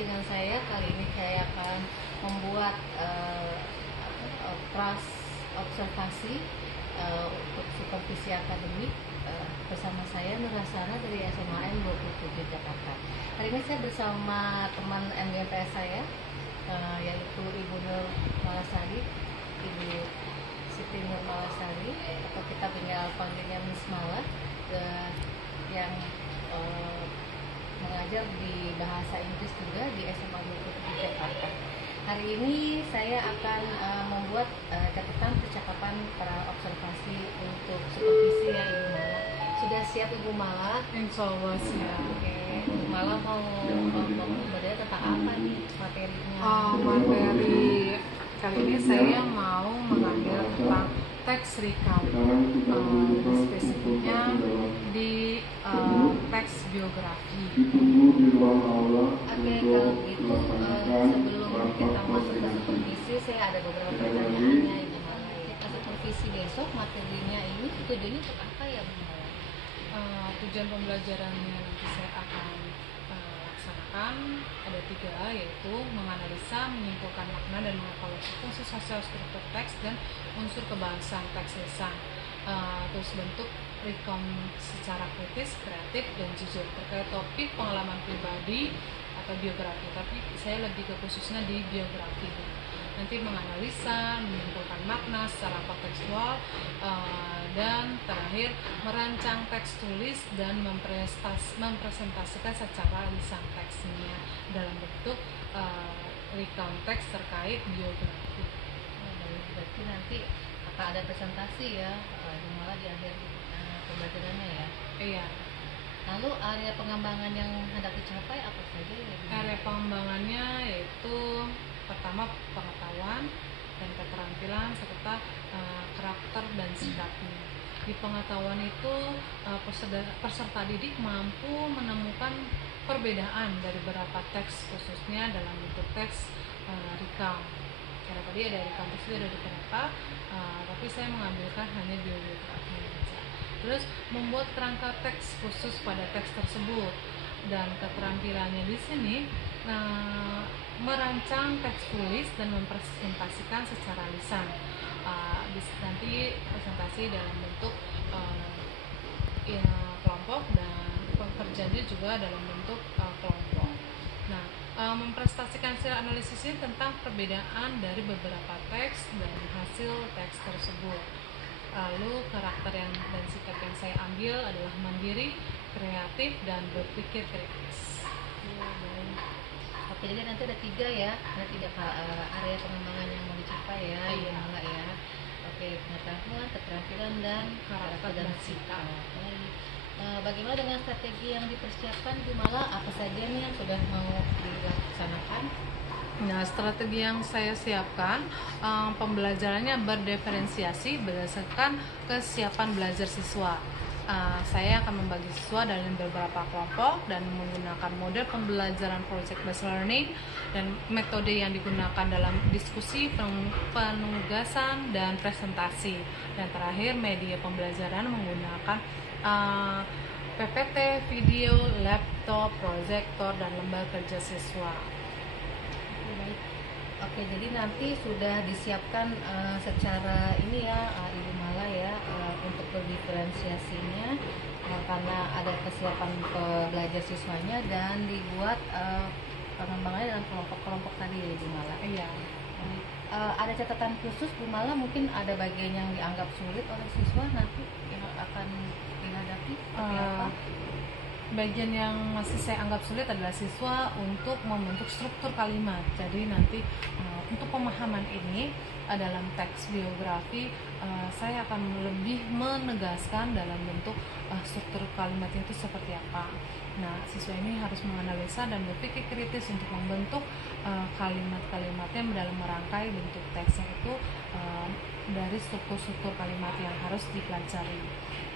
dengan saya. Kali ini saya akan membuat kelas observasi untuk supervisi akademik bersama saya Nurasana dari SMAN 27 Jakarta. Hari ini saya bersama teman MGPS saya, yaitu Ibu Nur Malasari, Ibu Siti Nur Malasari, atau kita tinggal panggilnya Miss Mala, yang mengajar di bahasa Inggris juga di SMA 27 Jakarta. Hari ini saya akan membuat catatan percakapan para observasi untuk supervisi ya Ibu Mala. Sudah siap Ibu Mala? Insya Allah siap. Oke, Ibu Mala mau berbicara tentang apa nih materinya? Materi kali ini saya mau mengambil tentang teks recount, spesifiknya di teks biografi. Oke, kalau gitu sebelum kita masuk ke supervisi, saya ada beberapa pertanyaannya Ibu Mala. Kita supervisi besok materinya ini tujuannya untuk apa ya Bu Mala? Tujuan pembelajarannya nanti saya akan laksanakan ada 3A, yaitu menganalisa, menyimpulkan makna, dan mengevaluasi fungsi sosial struktur teks dan unsur kebahasaan teks lisan. Terus bentuk recount secara kritis, kreatif, dan jujur terkait topik pengalaman pribadi atau biografi, tapi saya lebih ke khususnya di biografi. Nanti menganalisa, menyimpulkan makna secara kontekstual, dan terakhir merancang teks tulis dan mempresentasikan secara lisan teksnya dalam bentuk recount teks terkait biografi. Berarti nanti akan ada presentasi ya Ibu Mala di akhir pembelajarannya ya. Iya. Lalu area pengembangan yang hendak dicapai apa saja ya? Area pengembangannya yaitu pertama pengetahuan dan keterampilan serta karakter dan sikapnya. Di pengetahuan itu peserta didik mampu menemukan perbedaan dari beberapa teks, khususnya dalam bentuk teks recount. Karena tadi ada recount itu ada beberapa, tapi saya mengambilkan hanya biografi saja. Terus membuat kerangka teks khusus pada teks tersebut, dan keterampilannya di sini merancang teks tulis dan mempresentasikan secara lisan. Nanti presentasi dalam bentuk kelompok, dan pekerjaannya juga dalam bentuk kelompok. Nah, mempresentasikan hasil analisisnya tentang perbedaan dari beberapa teks dan hasil teks tersebut. Lalu karakter dan sikap yang saya ambil adalah mandiri, kreatif, dan berpikir kritis. Oke, jadi nanti ada 3 ya, ada 3 area pengembangan yang mau dicapai ya, Ibu Mala ya. Oke, pengetahuan, keterampilan, dan karakter dan sikap. Bagaimana dengan strategi yang dipersiapkan Ibu Mala? Apa saja nih yang sudah mau dilaksanakan? Nah, strategi yang saya siapkan, pembelajarannya berdiferensiasi berdasarkan kesiapan belajar siswa. Saya akan membagi siswa dalam beberapa kelompok dan menggunakan model pembelajaran project based learning, dan metode yang digunakan dalam diskusi, penugasan, dan presentasi. Dan terakhir, media pembelajaran menggunakan PPT, video, laptop, proyektor, dan lembar kerja siswa. Oke, jadi nanti sudah disiapkan secara ini ya Ibu Mala ya, untuk berdiferensiasinya karena ada kesiapan belajar siswanya, dan dibuat pengembangannya dalam kelompok-kelompok tadi ya Ibu Mala. Iya. Ada catatan khusus Bu Mala, mungkin ada bagian yang dianggap sulit oleh siswa nanti yang akan dihadapi seperti apa? Bagian yang masih saya anggap sulit adalah siswa untuk membentuk struktur kalimat. Jadi nanti untuk pemahaman ini dalam teks biografi, saya akan lebih menegaskan dalam bentuk struktur kalimatnya itu seperti apa. Nah, siswa ini harus menganalisa dan berpikir kritis untuk membentuk kalimat-kalimatnya dalam merangkai bentuk teksnya itu dari struktur-struktur kalimat yang harus dipelajari.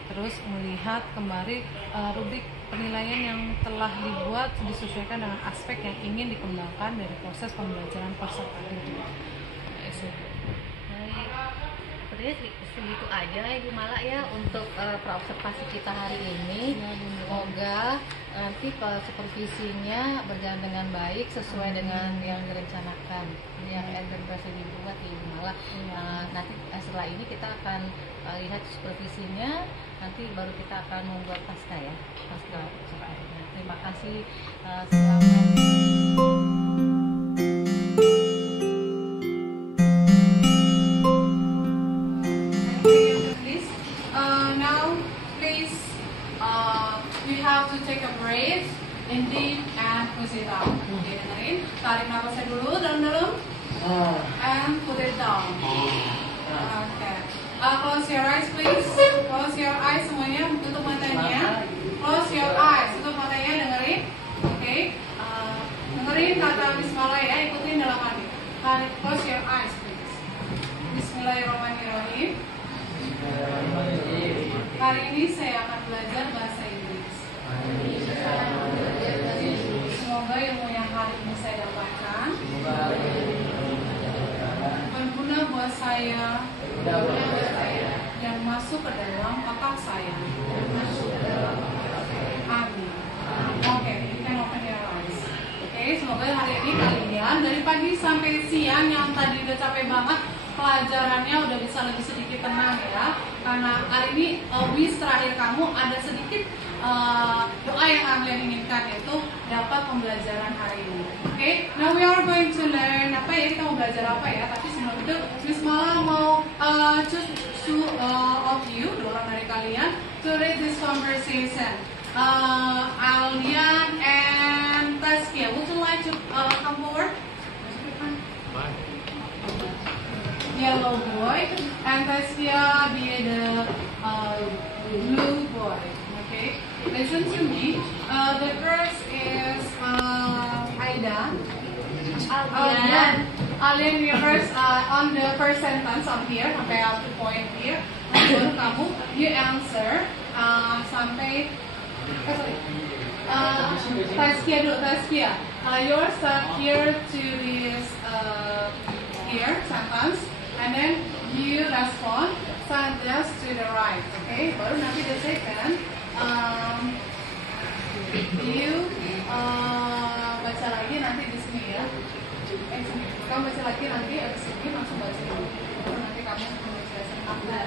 Terus melihat kembali rubrik penilaian yang telah dibuat disesuaikan dengan aspek yang ingin dikembangkan dari proses pembelajaran peserta didik. Baik, seperti sebenarnya segitu aja Ibu Mala ya untuk praobservasi kita hari ini. Semoga nanti supervisinya berjalan dengan baik sesuai dengan yang direncanakan, yang berhasil dibuat di Ibu Mala. Nanti setelah ini kita akan lihat supervisinya, nanti baru kita akan membuat pasca ya, pasca observasinya. Terima kasih, selamat. We have to take a breath, in deep and push it out. Oke, dengerin. Tarik nafasnya dulu dalam-dalam, and put it down. Okay. Close your eyes, please. Close your eyes semuanya, tutup matanya. Close your eyes, tutup matanya, dengerin. Oke. Dengerin kata Bismillah ya, ikutin dalam hati. Close your eyes, please. Bismillahirrahmanirrahim. Hari ini saya akan belajar bahasa Inggris. Semoga ilmu yang hari ini saya dapatkan berguna buat saya yang masuk ke dalam otak saya. Amin. Oke, you can open your eyes. Oke, semoga hari ini kalian dari pagi sampai siang yang tadi udah capek banget, pelajarannya udah bisa lebih sedikit tenang ya. Karena hari ini wis terakhir kamu ada sedikit doa yang kalian inginkan, yaitu dapat pembelajaran hari ini. Oke, now we are going to learn apa ya, kita mau belajar apa ya. Tapi sebelum itu Miss Mala mau choose two of you, dua orang dari kalian, to read this conversation. Aldian and Taskia, would you like to come forward? Yellow boy, and Taskia be the blue boy. Okay, listen to me. The first is Aida. Aldian, you first on the first sentence on here sampai up to point here. Baru kamu you answer sampai Taskia dulu. Taskia, you're stuck here to this here sentence. And then you respond sentence to the right, okay? Baru nanti the second, you baca lagi nanti di sini ya. Sini. Kamu baca lagi nanti abis ini langsung baca dulu. Baru nanti kamu menjelaskan apa.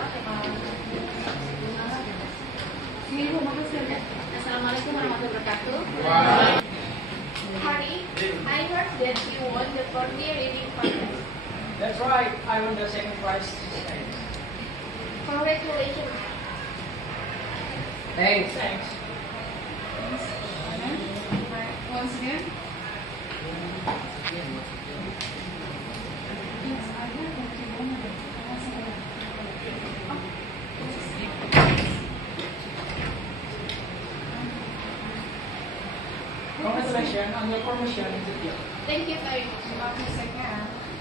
Ini Bu, makasih ya. Assalamualaikum warahmatullahi wabarakatuh. Hari, I heard that you won the Courtney reading contest. That's right, I won the second prize. Congratulations. Thanks. Once again. Congratulations on your promotion in the field. Thank you very much.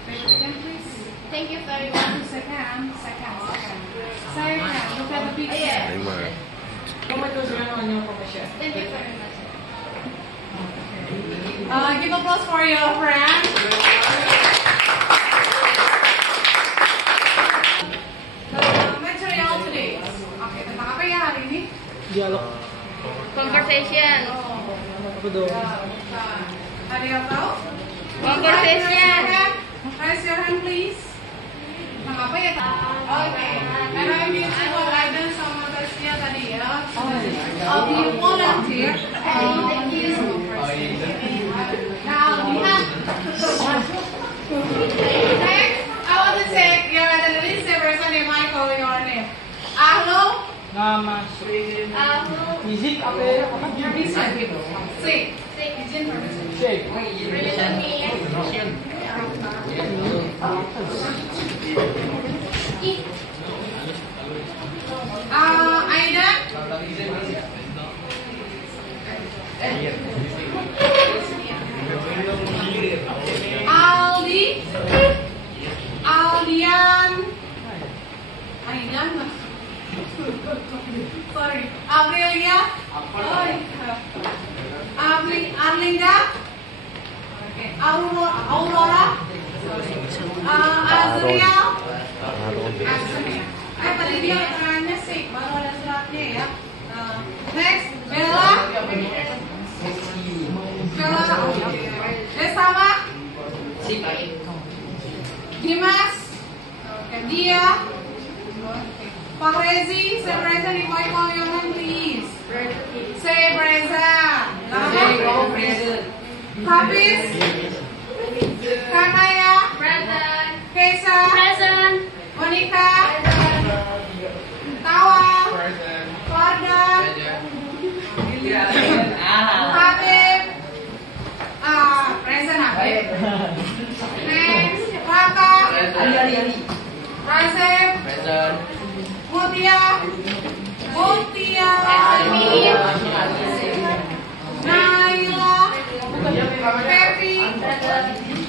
Again, please. Thank you very much. Second. Look at the picture. Yeah. Congratulations on your promotion. Thank you very much. Give applause for your friend. Material today. Oke, tentang apa ya hari ini? Dialog. Conversation. Apa dong? Ada yang tahu? Conversation. Raise your hand, please. Tentang apa ya? Oke. Karena ini semua guidance sama Taskia tadi ya. You volunteer. Thank you. Now we have. Next, I want to take your identity. Say person name. I call your name. Ahlo. Nama Fizik apa ya? Say. Izin permission. Shake. Permission me. Aida. Aldi. Aldian. Aidan. Sorry. Aprilia. Arlinda. Okay. Aurora. Azriel. Tadi dia keterangannya sih, baru ada suratnya ya. Next, Bella. Bella, Desama. Dimas. Dia. Pak Rezi, say Breza, invite all your name please. Say Breza. Hafiz. Kanaya. Present. Keisa. Present. Monica. Tawa. Warda. Habib. Present Habib. Next, Raka. Razif. Mutia. Naila. Pepi.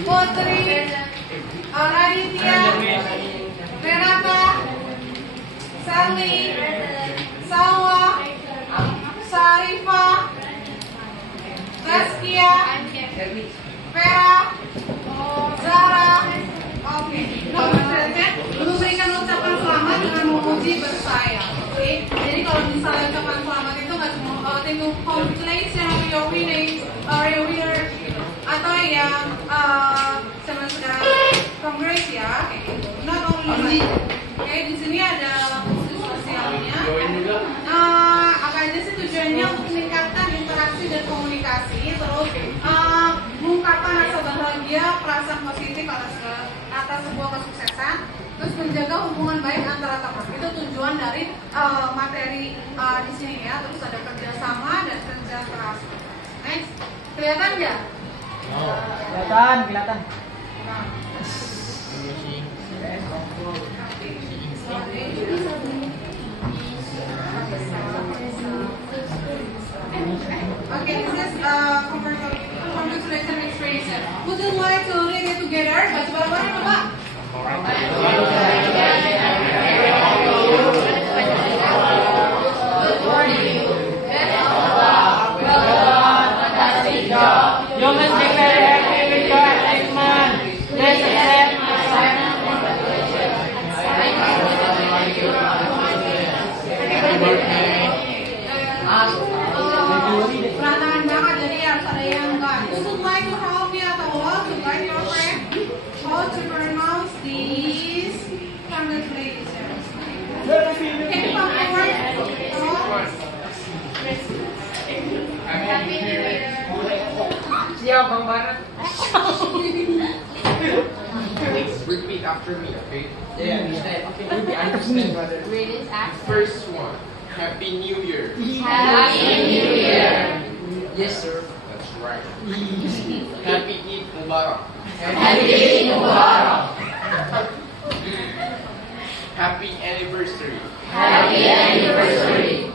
Putri. Raditya. Renata. Sally. Salwa. Sarifa. Zaskia. Vera. Zara. Oke. Memberikan ucapan selamat dengan memuji bersaya. Oke. Jadi kalau misalnya ucapan selamat itu nggak cuma thank you congratulations your winning your winner atau yang sama sudah congrats ya kayak gitu. Not only oke, di sini ada khusus sosialnya. Apa aja sih tujuannya untuk meningkatkan interaksi dan komunikasi, terus mengungkapkan rasa bahagia, perasaan positif atas sebuah kesuksesan, terus menjaga hubungan baik antara teman. Itu tujuan dari materi di sini ya. Terus ada kerjasama dan kerja keras. Next, kelihatan nggak? Kelihatan. Okay, this is congratulations experience. Would you like to read it together? Baca bareng-bareng coba. You must be very happy with your achievement. Please accept my Berantakan banget jadi harus ada yang enggak. Would you like to help me atau what to guide your friend how to pronounce this congratulations? Can you come forward? Happy New Year. Siap, Bang Barat. Please repeat after me, okay? Yeah. Repeat after me. Read it after. First one. Happy New Year. Happy New Year. Yes, sir. That's right. Happy Eid Mubarak. Happy Eid Mubarak. Happy anniversary. Happy anniversary.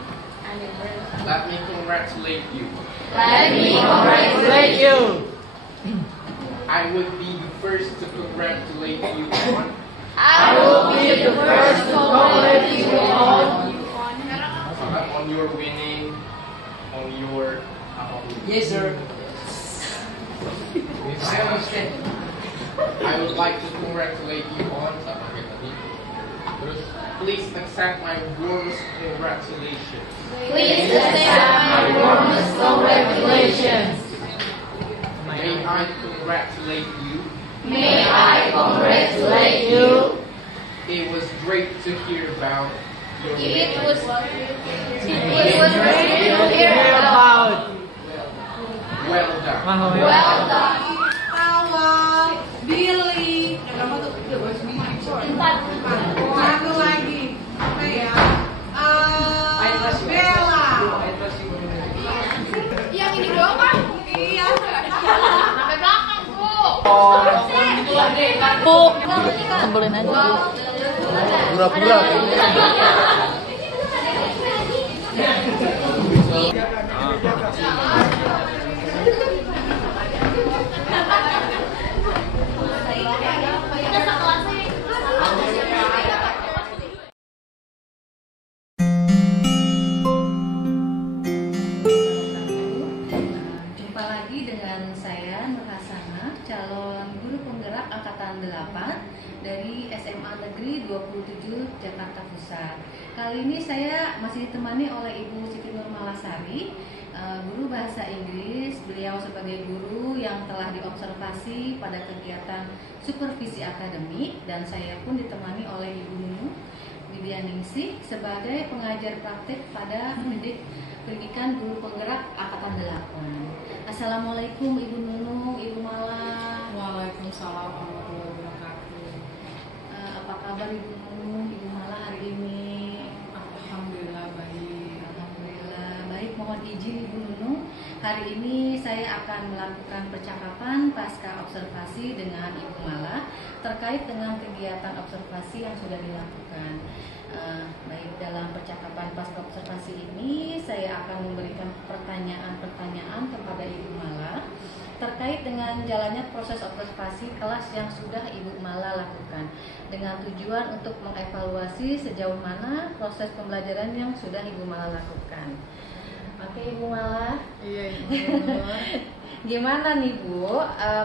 Let me congratulate you. Let me congratulate you. I would be the first to congratulate you I will be the first to congratulate you on your winning, on your. Yes, sir. I would like to congratulate you on. Please accept my warmest congratulations. Please accept my warmest congratulations. May I congratulate you. May I congratulate you. It was great to hear about your It winning. was great to hear about. Well done. Well done. Awal, Billy, udah berapa tuh? Empat. Satu lagi, apa ya? Bella. Yang ini doang kan? Iya. Sampai belakang bu. Bu, kumpulin aja. Pura-pura. Jumpa lagi lagi dengan saya Nur Hasana, calon guru penggerak angkatan 8 dari SMA Negeri 27 Jakarta Pusat. Kali ini saya masih ditemani oleh Ibu Siti Nur Malasari, guru bahasa Inggris. Beliau sebagai guru yang telah diobservasi pada kegiatan supervisi akademik, dan saya pun ditemani oleh Ibu Nunu Widianingsih sebagai pengajar praktik pada pendidikan guru penggerak angkatan 8. Assalamualaikum Ibu Nunu, Ibu Mala. Waalaikumsalam warahmatullahi wabarakatuh. Apa kabar Ibu Nunu, Ibu Mala hari ini? Alhamdulillah baik. Alhamdulillah baik. Mohon izin Ibu Nunu, hari ini saya akan melakukan percakapan pasca observasi dengan Ibu Mala terkait dengan kegiatan observasi yang sudah dilakukan. Baik, dalam percakapan pasca observasi ini saya akan memberikan pertanyaan-pertanyaan kepada Ibu Mala terkait dengan jalannya proses observasi kelas yang sudah Ibu Mala lakukan, dengan tujuan untuk mengevaluasi sejauh mana proses pembelajaran yang sudah Ibu Mala lakukan. Oke Ibu Mala. Iya Ibu. Gimana nih Bu,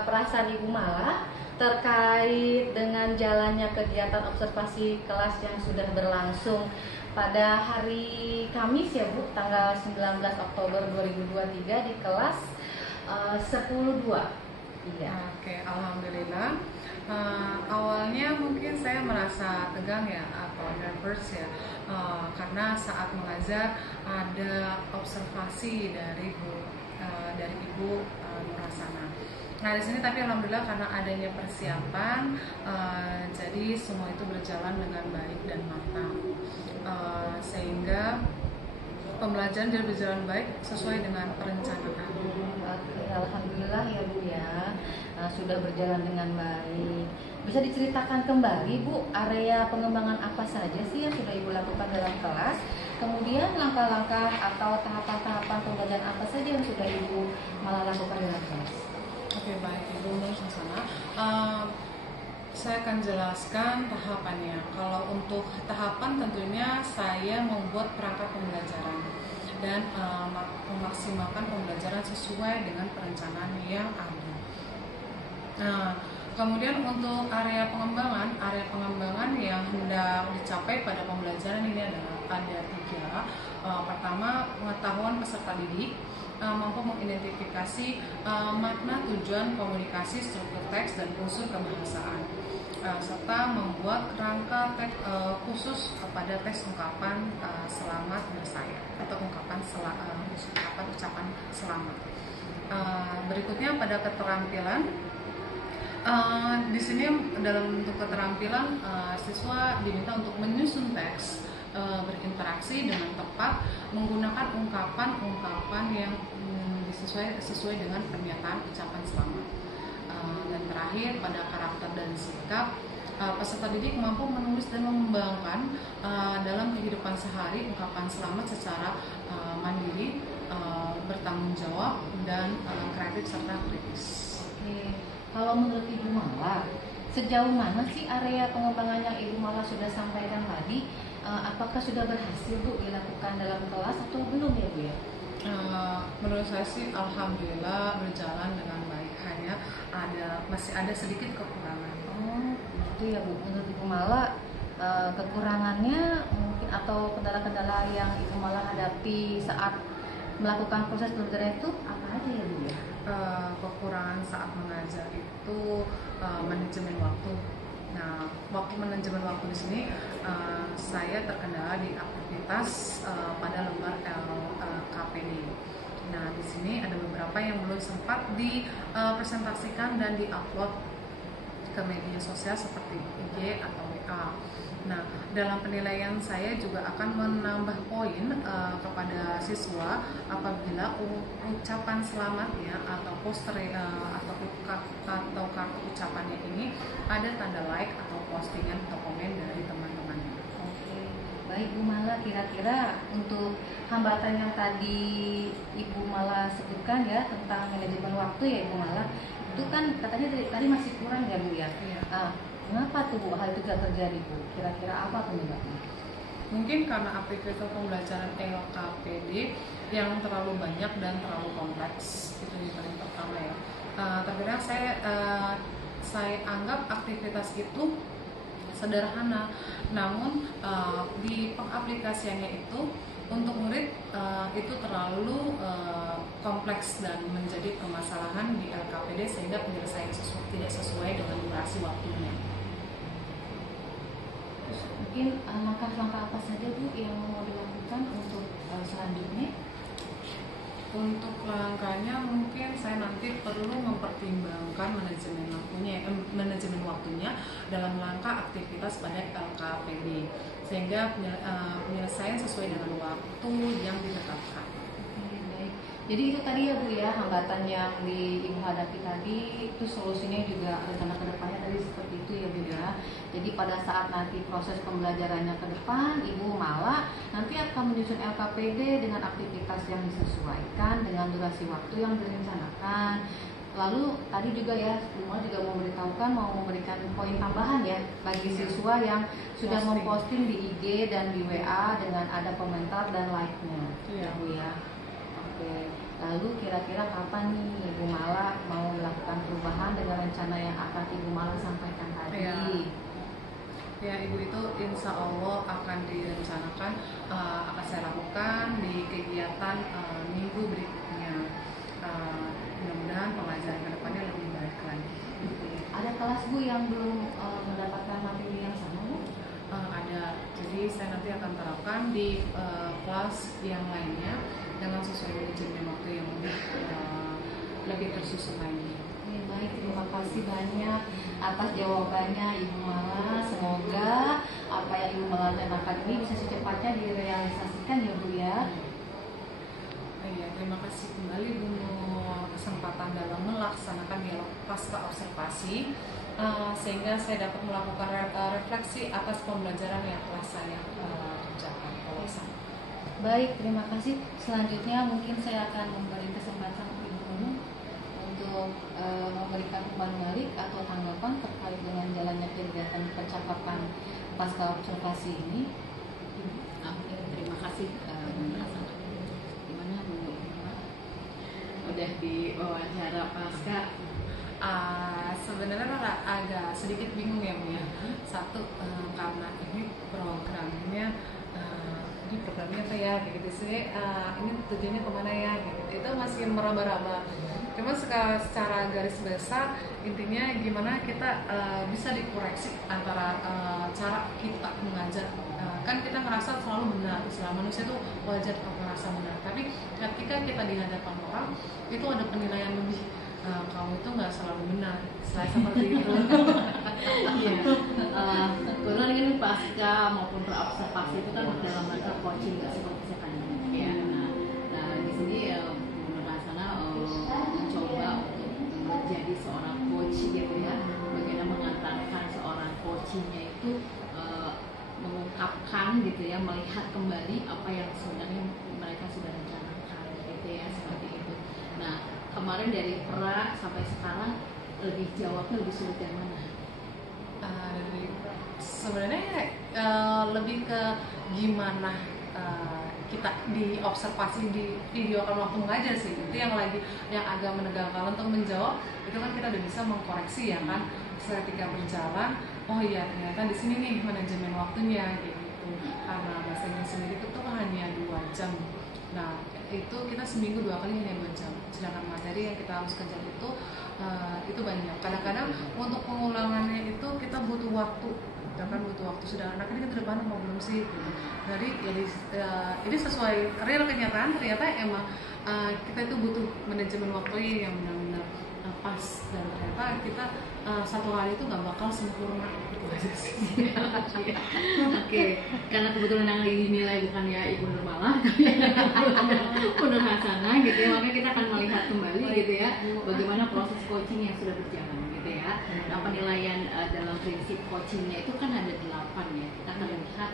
perasaan Ibu Mala terkait dengan jalannya kegiatan observasi kelas yang sudah berlangsung pada hari Kamis ya Bu, tanggal 19 Oktober 2023 di kelas 10.2. Iya. Oke, alhamdulillah. Awalnya mungkin saya merasa tegang ya atau nervous ya, karena saat mengajar ada observasi dari Ibu Nur Hasana. Nah di sini tapi alhamdulillah karena adanya persiapan, jadi semua itu berjalan dengan baik dan matang, sehingga pembelajaran jadi berjalan baik sesuai dengan perencanaan. Oke, alhamdulillah ya Bu ya, sudah berjalan dengan baik. Bisa diceritakan kembali Bu, area pengembangan apa saja sih yang sudah Ibu lakukan dalam kelas? Kemudian langkah-langkah atau tahapan-tahapan pembelajaran apa saja yang sudah Ibu Mala lakukan dalam kelas? Oke, baik Ibu Nur Hasana. Saya akan jelaskan tahapannya. Kalau untuk tahapan tentunya saya membuat perangkat pembelajaran dan memaksimalkan pembelajaran sesuai dengan perencanaan yang ada. Kemudian untuk area pengembangan yang hendak dicapai pada pembelajaran ini ada 3. Pertama, pengetahuan peserta didik mampu mengidentifikasi makna, tujuan, komunikasi, struktur teks, dan unsur kebahasaan, serta membuat kerangka teks khusus pada teks ungkapan selamat bersaya atau ungkapan ucapan selamat. Berikutnya pada keterampilan. Di sini dalam bentuk keterampilan, siswa diminta untuk menyusun teks, berinteraksi dengan tepat, menggunakan ungkapan yang sesuai dengan pernyataan ucapan selamat. Dan terakhir pada karakter dan sikap, peserta didik mampu menulis dan mengembangkan dalam kehidupan sehari ungkapan selamat secara mandiri, bertanggung jawab, dan kreatif serta kritis. Oke. Kalau menurut Ibu Mala, sejauh mana sih area pengembangan yang Ibu Mala sudah sampaikan tadi? Apakah sudah berhasil Bu dilakukan dalam kelas atau belum ya Bu ya? Menurut saya sih alhamdulillah berjalan dengan baik, hanya masih ada sedikit kekurangan. Oh, itu ya Bu. Menurut Ibu Mala, kekurangannya mungkin atau kendala-kendala yang Ibu Mala hadapi saat melakukan proses pembelajaran itu apa aja ya Bu ya? Kekurangan saat mengajar itu manajemen waktu. Nah, manajemen waktu di sini saya terkendala di aktivitas pada lembar LKPD. Nah, di sini ada beberapa yang belum sempat dipresentasikan dan diupload ke media sosial seperti IG atau WA. Nah, dalam penilaian saya juga akan menambah poin kepada siswa apabila ucapan selamatnya atau poster atau kartu ucapannya ini ada tanda like atau postingan atau komen dari teman-temannya. Oke, baik Bu Mala, kira-kira untuk hambatan yang tadi Ibu Mala sebutkan ya tentang manajemen waktu ya Ibu Mala, itu kan katanya tadi masih kurang ya Bu ya? Iya. Kenapa tuh Bu hal itu tidak terjadi Bu? Kira-kira apa penyebabnya? Mungkin karena aktivitas pembelajaran LKPD yang terlalu banyak dan terlalu kompleks, itu yang paling pertama ya. Terkadang saya anggap aktivitas itu sederhana, namun di pengaplikasiannya itu untuk murid itu terlalu kompleks dan menjadi permasalahan di LKPD sehingga penyelesaian tidak sesuai dengan durasi waktunya. Mungkin langkah-langkah apa saja Bu yang mau dilakukan untuk selanjutnya? Untuk langkahnya mungkin saya nanti perlu mempertimbangkan manajemen waktunya dalam langkah aktivitas pada LKPD sehingga penyelesaian sesuai dengan waktu yang ditetapkan. Baik. Jadi itu tadi ya Bu ya, hambatan yang Ibu hadapi tadi itu solusinya juga rencana kedepannya tadi seperti itu ya Bu ya. Jadi pada saat nanti proses pembelajarannya ke depan, Ibu malah nanti akan menyusun LKPD dengan aktivitas yang disesuaikan dengan durasi waktu yang direncanakan. Lalu tadi juga ya, Ibu juga mau memberikan poin tambahan ya bagi siswa yang sudah memposting di IG dan di WA dengan ada komentar dan like-nya, ya Bu ya. Oke. Lalu kira-kira kapan nih Ibu Mala mau melakukan perubahan dengan rencana yang akan Ibu Mala sampaikan tadi? Ya Ibu, itu insya Allah akan direncanakan akan saya lakukan di kegiatan minggu berikutnya. Mudah-mudahan pengajaran ke depannya lebih baik lagi. Ada kelas Bu yang belum mendapatkan materi yang sama Bu? Ada, jadi saya nanti akan terapkan di kelas yang lainnya dengan sesuai manajemen waktu yang lebih tersusun lagi. Baik, terima kasih banyak atas jawabannya Ibu Mala. Semoga apa yang Ibu Mala rencanakan ini bisa secepatnya direalisasikan ya Bu ya. Iya, terima kasih kembali Bu kesempatan dalam melaksanakan dialog pasca observasi sehingga saya dapat melakukan refleksi atas pembelajaran yang telah saya kerjakan. Baik, terima kasih. Selanjutnya mungkin saya akan memberi kesempatan Ibu Nunung untuk memberikan umpan balik atau tanggapan terkait dengan jalannya kegiatan percakapan pasca observasi ini. Oke, terima kasih gimana Bu? Udah diwawancara pasca? Sebenarnya agak sedikit bingung ya Bu ya. Satu, karena ini programnya apa ya gitu sih, ini tujuannya kemana ya gitu, itu masih meraba-raba. Cuma secara garis besar intinya gimana kita bisa dikoreksi antara cara kita mengajar. Kan kita ngerasa selalu benar, selama manusia itu wajar merasa benar, tapi ketika kita di hadapan orang itu ada penilaian lebih, kamu itu nggak selalu benar, saya seperti itu. Iya. Kebetulan ini pasca maupun observasi itu kan dalam rangka coaching nggak seperti saya tanya. Ya. Nah di sini menurut sana mencoba untuk menjadi seorang coach gitu ya. Bagaimana mengantarkan seorang coachingnya itu mengungkapkan gitu ya, melihat kembali apa yang sebenarnya mereka sudah rencanakan gitu ya, seperti itu. Nah kemarin dari pra sampai sekarang jawabnya lebih sulit yang mana? Sebenarnya lebih ke gimana kita diobservasi di video kan waktu mengajar sih, itu yang agak menegangkan. Untuk menjawab itu kan kita udah bisa mengkoreksi ya kan ketika berjalan. Oh iya, ternyata di sini nih manajemen waktunya gitu, karena bahasa Inggris sendiri itu tuh hanya 2 jam. Nah itu kita seminggu 2 kali hanya 2 jam, sedangkan materi yang kita harus kejar itu banyak. Kadang-kadang untuk pengulangannya itu kita butuh waktu, sedangkan anak ini ke depan mau belum sih gitu. Jadi ini sesuai real kenyataan, ternyata emang kita itu butuh manajemen waktu yang benar-benar pas, dan ternyata kita satu hari itu nggak bakal sempurna gitu aja sih. Oke, karena kebetulan yang dinilai bukan ya Ibu Nur Mala tapi Bu Nur Hasanah gitu ya, makanya kita akan melihat kembali gitu ya bagaimana proses coaching yang sudah berjalan gitu ya. Nah penilaian dalam prinsip coachingnya itu kan ada 8 ya. Kita akan lihat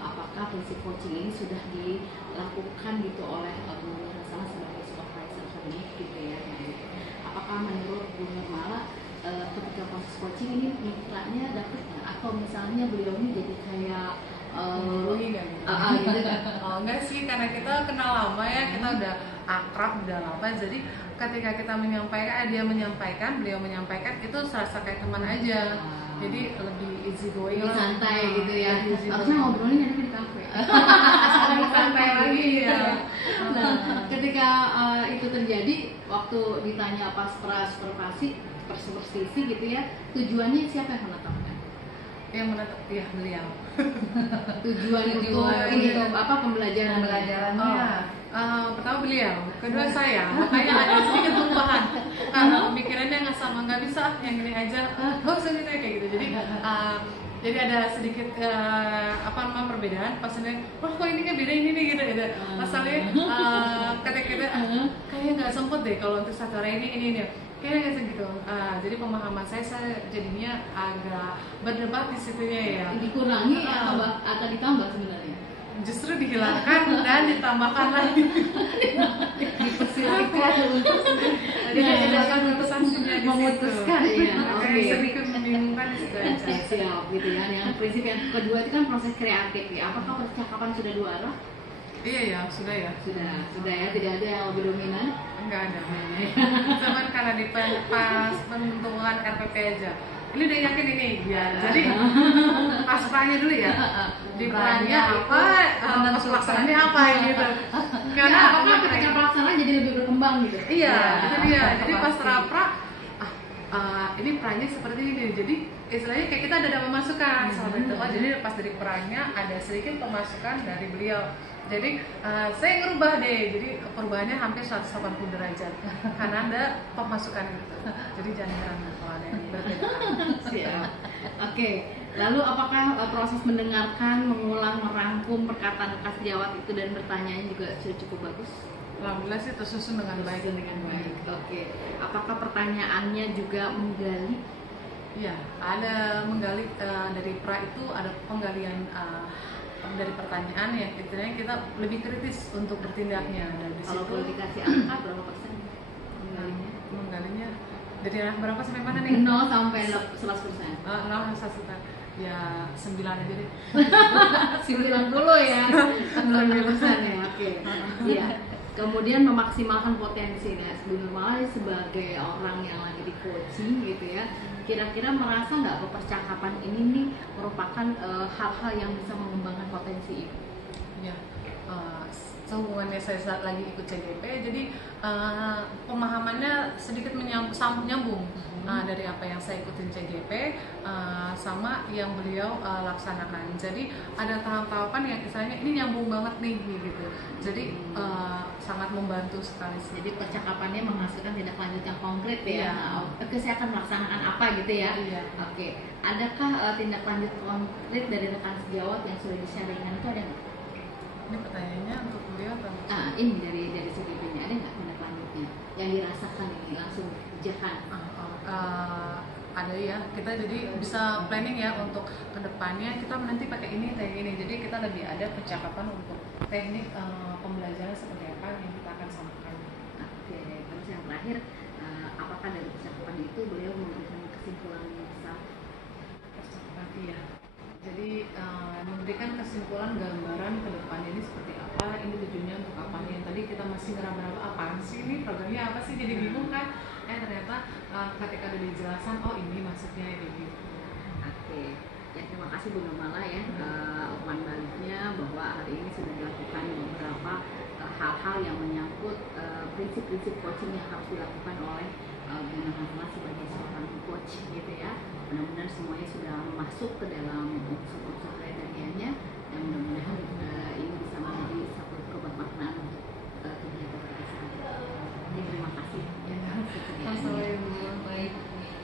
apakah prinsip coaching ini sudah dilakukan gitu oleh Bu Nur Hasanah sebagai supervisor klinik gitu ya. Apakah menurut Bu Nur Mala ketika proses coaching ini mitranya dapat nggak, atau misalnya beliau ini jadi kayak Hubungi nggak gitu? gitu kan? Oh, enggak sih, karena kita kenal lama ya, kita udah akrab, udah lama. Jadi ketika kita menyampaikan, dia menyampaikan, beliau menyampaikan, itu serasa kayak teman aja. Jadi lebih easy going, Lebih santai gitu ya. Easy Harusnya going. ngobrolnya nanti di kafe. Lebih santai lagi ya. Nah, ketika itu terjadi, waktu ditanya pas supervisi gitu ya, tujuannya siapa yang menetapkan? Yang menetap, ya beliau. Tujuan untuk Tujuan ini untuk apa pembelajaran? Pertama beliau, kedua saya, makanya ada sedikit perubahan karena pemikirannya nggak sama, nggak bisa yang ini aja, sendiri kayak gitu. Jadi ada sedikit perbedaan. Pas ini, kok ini kan beda ini nih gitu. Masalahnya ketika kita kayaknya nggak sempet deh kalau untuk satu hari ini kayaknya nggak segitu. Jadi pemahaman saya jadinya agak berdebat di situnya ya. Dikurangi atau ditambah sebenarnya? Justru dihilangkan dan ditambahkan lagi. Dipersilakan untuk memutuskan ya. Oke. Sedikit membingungkan di situ aja. Siap gitu ya. Yang prinsip yang kedua itu kan proses kreatif ya. Apakah percakapan sudah dua arah? Iya ya, sudah ya. Sudah ya, tidak ada yang lebih dominan. Enggak ada. Cuman karena di pas penentuan RPP aja. Ini udah yakin ini ya. Jadi pas perannya dulu ya. Di perannya apa, pas pelaksanaannya apa gitu. Karena apakah ketika pelaksanaan jadi lebih berkembang gitu? Iya, itu dia. Jadi pas rapra, ini perannya seperti ini. Jadi istilahnya kayak kita ada pemasukan sama itu. Jadi pas dari perannya ada sedikit pemasukan dari beliau. Jadi saya ngerubah deh. Jadi perubahannya hampir 180 derajat karena ada pemasukan itu. Jadi jangan heran kalau ada yang berbeda. Siap. Oke. Lalu apakah proses mendengarkan, mengulang, merangkum perkataan khas Jawa itu dan bertanya juga sudah cukup bagus? Alhamdulillah sih tersusun dengan baik. Oke. Apakah pertanyaannya juga menggali? Iya, ada menggali dari pra itu ada penggalian dari pertanyaan ya, istilahnya kita lebih kritis untuk bertindaknya. Dan di Kalau situ boleh dikasih angka berapa persen? menggalinya dari arah berapa sampai mana nih? 0 sampai 100%. 0 1 ya 9 aja deh. 90 ya. 90% ya. Oke. Iya. Kemudian memaksimalkan potensi ya. Sebenarnya sebagai orang yang lagi di coaching gitu ya, kira-kira merasa nggak percakapan ini nih merupakan hal-hal yang bisa mengembangkan potensi itu? Ya, sehubungannya saya saat lagi ikut CGP, jadi pemahamannya sedikit nyambung. Dari apa yang saya ikutin CGP sama yang beliau laksanakan. Jadi ada tahap-tahapan yang misalnya ini nyambung banget nih gitu. Jadi sangat membantu sekali sih. Jadi percakapannya menghasilkan tindak lanjut yang konkret ya. Iya. Oke, saya akan melaksanakan apa gitu ya. Iya. Oke. Adakah tindak lanjut konkret dari rekan sejawat yang sudah di-sharingkan itu ada nggak? Ini pertanyaannya untuk beliau atau? Ini dari CGP-nya ada nggak tindak lanjutnya yang dirasakan ini langsung kerjakan? Ada ya, kita jadi bisa planning ya untuk kedepannya kita nanti pakai ini kayak gini. Jadi kita lebih ada percakapan untuk teknik pembelajaran seperti apa yang kita akan sampaikan. Oke, terus yang terakhir, apakah dari percakapan itu beliau memberikan kesimpulan yang besar? Percakapan iya. Jadi memberikan kesimpulan gambaran ke depan ini seperti apa, ini tujuannya untuk apa. Yang tadi kita masih ngeraba-raba apaan sih ini programnya apa sih, jadi bingung kan. Ternyata ketika ada dijelasan, oh ini maksudnya ini gitu. Oke, ya terima kasih Bu Nurmala ya, umpan baliknya bahwa hari ini sudah dilakukan beberapa hal-hal yang menyangkut prinsip-prinsip coaching yang harus dilakukan oleh Bu Nurmala sebagai seorang coach gitu ya. Mudah-mudahan semuanya sudah masuk ke dalam unsur-unsur kriterianya dan mudah-mudahan ini bisa menjadi satu kebermaknaan untuk kegiatan kita sehari-hari. Jadi terima kasih ya. Baik,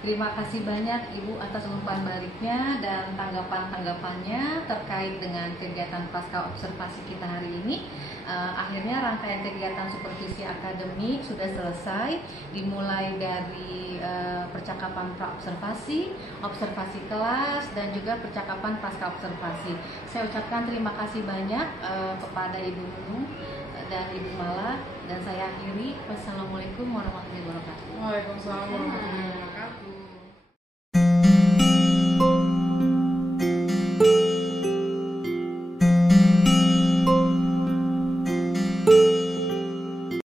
terima kasih banyak Ibu atas umpan baliknya dan tanggapan-tanggapannya terkait dengan kegiatan pasca observasi kita hari ini. Akhirnya rangkaian kegiatan supervisi akademik sudah selesai, dimulai dari percakapan pra-observasi, observasi kelas, dan juga percakapan pasca observasi. Saya ucapkan terima kasih banyak kepada Ibu Nunung dan Ibu Mala, dan saya akhiri. Wassalamualaikum warahmatullahi wabarakatuh. Waalaikumsalam warahmatullahi wabarakatuh.